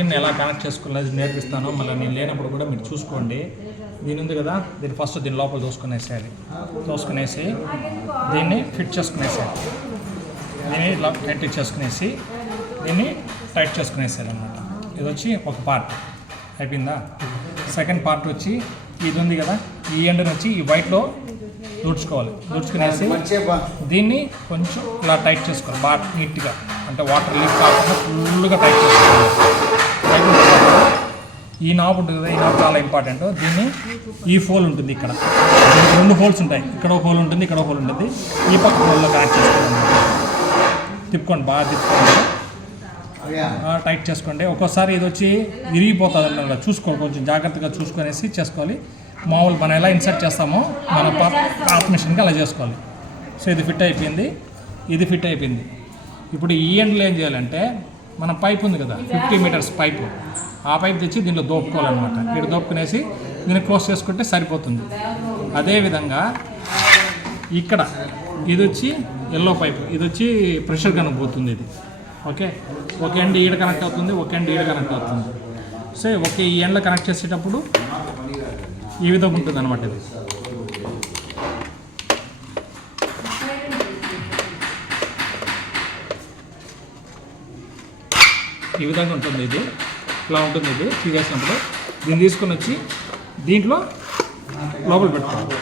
Machine ఎలా connect చేసుకోవాలని నేర్పిస్తాను. మళ్ళీ నేను లేనప్పుడు కూడా మీరు చూసుకోండి. దీని ఉంది కదా, దీన్ని ఫస్ట్ దీని లోపల తోసుకునేసి దీన్ని ఫిట్ చేసుకునేసేయాలి. దీన్ని ఇలా టైట్ చేసుకునేసి దీన్ని టైట్ చేసుకునేసేయాలి అన్నమాట. ఇది వచ్చి ఒక పార్ట్ అయిపోయిందా. సెకండ్ పార్ట్ వచ్చి ఇది ఉంది కదా, ఈ ఎండ్ని వచ్చి ఈ వైట్లో దూడ్చుకునేసి దీన్ని కొంచెం ఇలా టైట్ చేసుకోవాలి బాగా నీట్గా, అంటే వాటర్ లీక్ కాకుండా ఫుల్గా టైట్ చేసుకోవాలి. ఈ నాబ్ ఉంటుంది కదా, ఈ నాబ్ చాలా ఇంపార్టెంట్. దీన్ని ఈ హోల్ ఉంటుంది ఇక్కడ, దీనికి 2 హోల్స్ ఉంటాయి. ఇక్కడ ఒక హోల్ ఉంటుంది, ఇక్కడ ఒక హోల్ ఉంటుంది. ఈ పక్క హోల్లో కనెక్ట్ చేసుకోండి. తిప్పుకోండి, బాగా తిప్పుకోండి, టైట్ చేసుకోండి. ఒక్కోసారి ఇది వచ్చి విరిగిపోతుంది అన్నమాట, కొంచెం జాగ్రత్తగా చూసుకొనేసి చేసుకోవాలి. మామూలు మనం ఎలా ఇన్సర్ట్ చేస్తామో మన పాత మిషన్కి అలా చేసుకోవాలి. సో ఇది ఫిట్ అయిపోయింది, ఇది ఫిట్ అయిపోయింది. ఇప్పుడు ఈ ఎండ్లో ఏం చేయాలంటే, మన పైప్ ఉంది కదా 50 మీటర్స్ పైపు, ఆ పైప్ తెచ్చి దీంట్లో దోపుకోవాలన్నమాట. ఇక్కడ దోపుకునేసి దీన్ని క్లోజ్ చేసుకుంటే సరిపోతుంది. అదేవిధంగా ఇక్కడ ఇది వచ్చి ఎల్లో పైప్, ఇది వచ్చి ప్రెషర్ గన్ పోతుంది. ఇది ఓకే, ఒక ఎండ్ ఈడ కనెక్ట్ అవుతుంది, ఒక ఎండ్ ఈడ కనెక్ట్ అవుతుంది. సో ఓకే, ఈ ఎండ్లో కనెక్ట్ చేసేటప్పుడు ఈ విధంగా ఉంటుంది అనమాట. ఇది ఈ విధంగా ఉంటుంది. ఇది ఇలా ఉంటుంది. ఇది తీసేసినప్పుడు దీన్ని తీసుకొని వచ్చి దీంట్లో లోపల పెట్టుకోవాలి.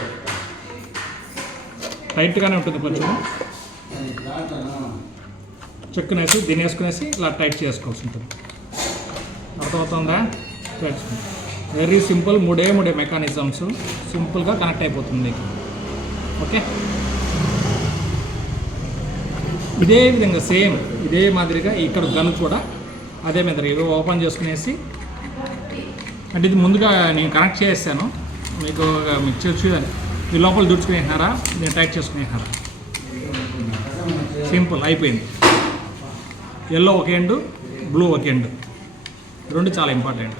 టైట్గానే ఉంటుంది, కొంచెం చెక్కునేసి దీన్ని వేసుకునేసి ఇలా టైట్ చేసుకోవాల్సి ఉంటుంది. అర్థమవుతుందా? వెరీ సింపుల్, మూడే మెకానిజమ్స్, సింపుల్గా కనెక్ట్ అయిపోతుంది. ఓకే, ఇదే విధంగా సేమ్ ఇదే మాదిరిగా ఇక్కడ గన్ కూడా అదే మాదిరిగా ఇవి ఓపెన్ చేసుకునేసి, అంటే ఇది ముందుగా నేను కనెక్ట్ చేసాను మీకు చూడండి. ఈ లోపల దుడుచుకునేసినారా, నేను టైట్ చేసుకునేసినారా, సింపుల్ అయిపోయింది. ఎల్లో ఒక ఎండు, బ్లూ ఒక ఎండు, 2 చాలా ఇంపార్టెంట్.